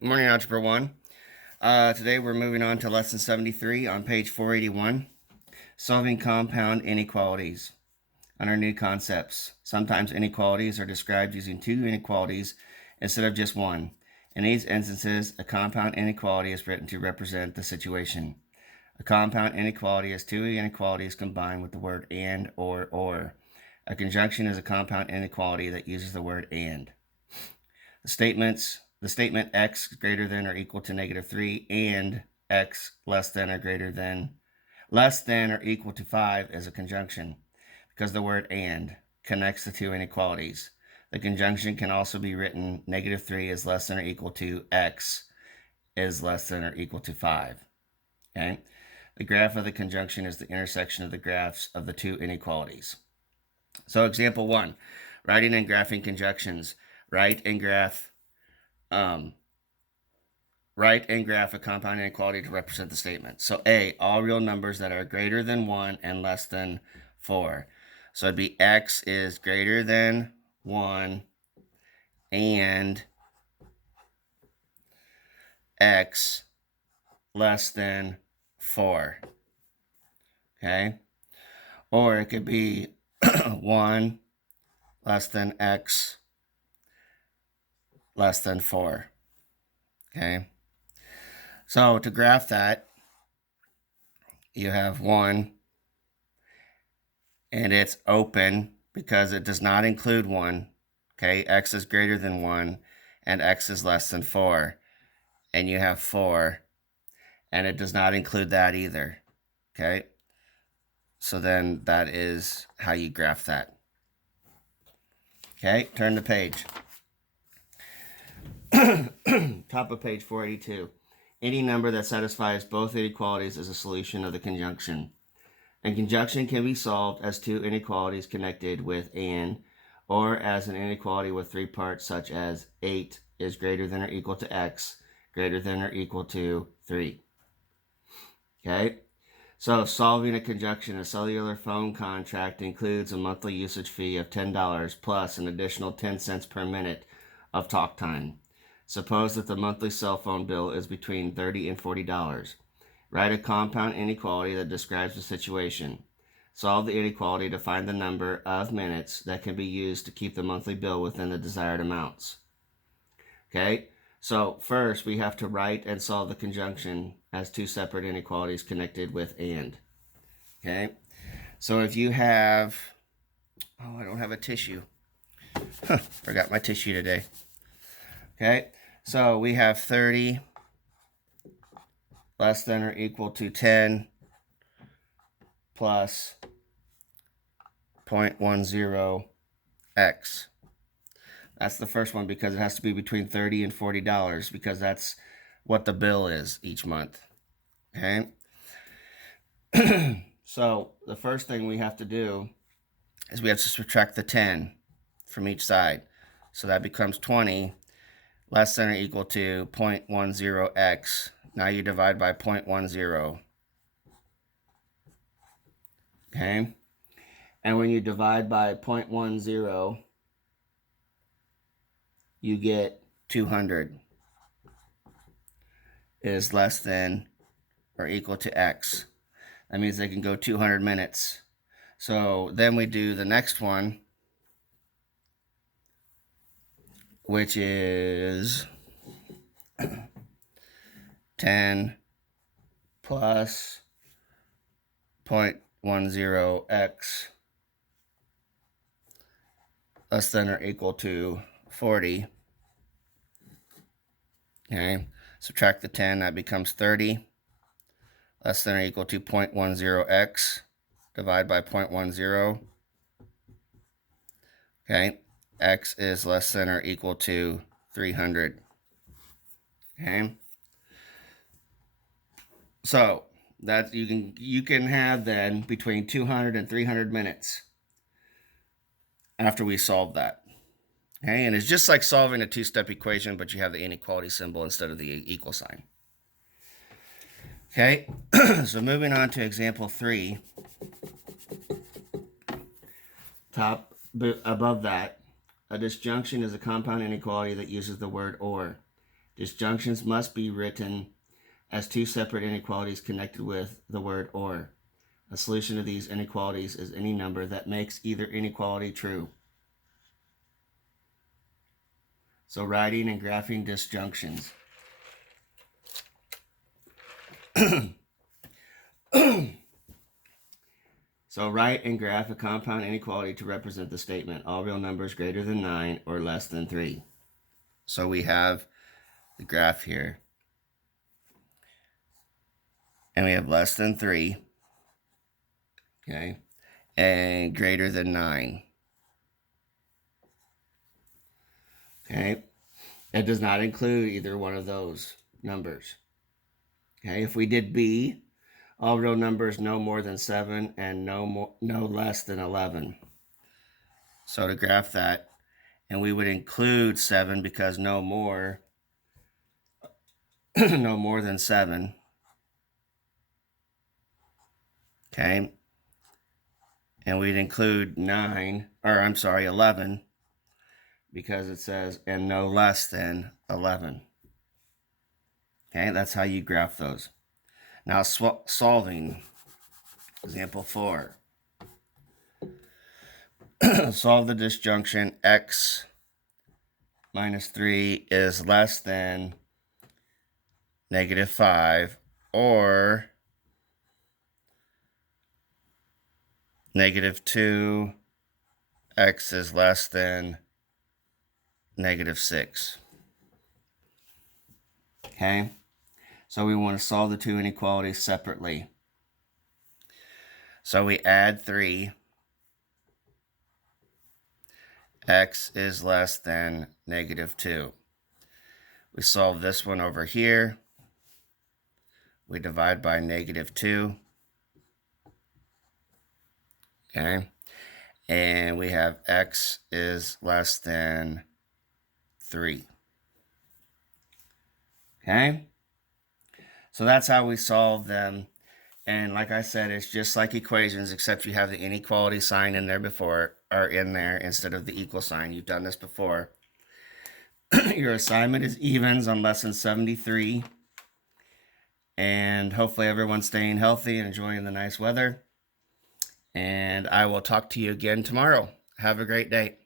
Good morning, Algebra 1. Today we're moving on to Lesson 73 on page 481, Solving Compound Inequalities. On our new concepts, sometimes inequalities are described using two inequalities instead of just one. In these instances, a compound inequality is written to represent the situation. A compound inequality is two inequalities combined with the word and or. A conjunction is a compound inequality that uses the word and. The statement x greater than or equal to -3 and x less than or equal to 5 is a conjunction because the word and connects the two inequalities. The conjunction can also be written -3 is less than or equal to x is less than or equal to 5. Okay? The graph of the conjunction is the intersection of the graphs of the two inequalities. So example 1, writing and graphing conjunctions. Write and graph a compound inequality to represent the statement. So A, all real numbers that are greater than 1 and less than 4. So it'd be x is greater than 1 and x less than 4. Okay? Or it could be 1 less than x less than 4. Okay? So to graph that, you have 1, and it's open because it does not include 1. Okay, x is greater than 1, and x is less than 4. And you have 4, and it does not include that either. Okay, so then that is how you graph that. Okay, turn the page. Top of page 482. Any number that satisfies both inequalities is a solution of the conjunction. A conjunction can be solved as two inequalities connected with and, or as an inequality with three parts, such as 8 is greater than or equal to x greater than or equal to 3. Okay, so solving a conjunction, a cellular phone contract includes a monthly usage fee of $10 plus an additional 10 cents per minute of talk time. Suppose that the monthly cell phone bill is between $30 and $40. Write a compound inequality that describes the situation. Solve the inequality to find the number of minutes that can be used to keep the monthly bill within the desired amounts. Okay, so first we have to write and solve the conjunction as two separate inequalities connected with and. Okay, so if you have, I don't have a tissue. Forgot my tissue today. Okay, so we have 30 less than or equal to 10 plus 0.10x. That's the first one because it has to be between $30 and $40 because that's what the bill is each month. Okay? So the first thing we have to do is we have to subtract the 10 from each side. So that becomes 20 less than or equal to 0.10x. Now you divide by 0.10. Okay? And when you divide by 0.10, you get 200 is less than or equal to x. That means they can go 200 minutes. So then we do the next one, which is 10 plus 0.10x less than or equal to 40. Okay, subtract the 10, that becomes 30 less than or equal to 0.10x. Divide by 0.10. Okay, x is less than or equal to 300. Okay, so that you can have then between 200 and 300 minutes after we solve that. Okay, and it's just like solving a two-step equation, but you have the inequality symbol instead of the equal sign. Okay, so moving on to example 3. Top above that, a disjunction is a compound inequality that uses the word or. Disjunctions must be written as two separate inequalities connected with the word or. A solution of these inequalities is any number that makes either inequality true. So writing and graphing disjunctions. So write and graph a compound inequality to represent the statement, all real numbers greater than 9 or less than 3. So we have the graph here. And we have less than 3. Okay. And greater than 9. Okay. It does not include either one of those numbers. Okay. If we did B, all real numbers no more than 7 and no less than 11. So to graph that, and we would include 7 because no more no more than 7. Okay. And we'd include 11, because it says and no less than 11. Okay, that's how you graph those. Now solving. Example 4. Solve the disjunction x minus 3 is less than -5 or -2 x is less than -6. Okay, so we want to solve the two inequalities separately. So we add 3. X is less than -2. We solve this one over here. We divide by -2. Okay. And we have x is less than 3. Okay. So that's how we solve them. And like I said, it's just like equations, except you have the inequality sign in there before, or in there instead of the equal sign. You've done this before. Your assignment is evens on lesson 73. And hopefully everyone's staying healthy and enjoying the nice weather. And I will talk to you again tomorrow. Have a great day.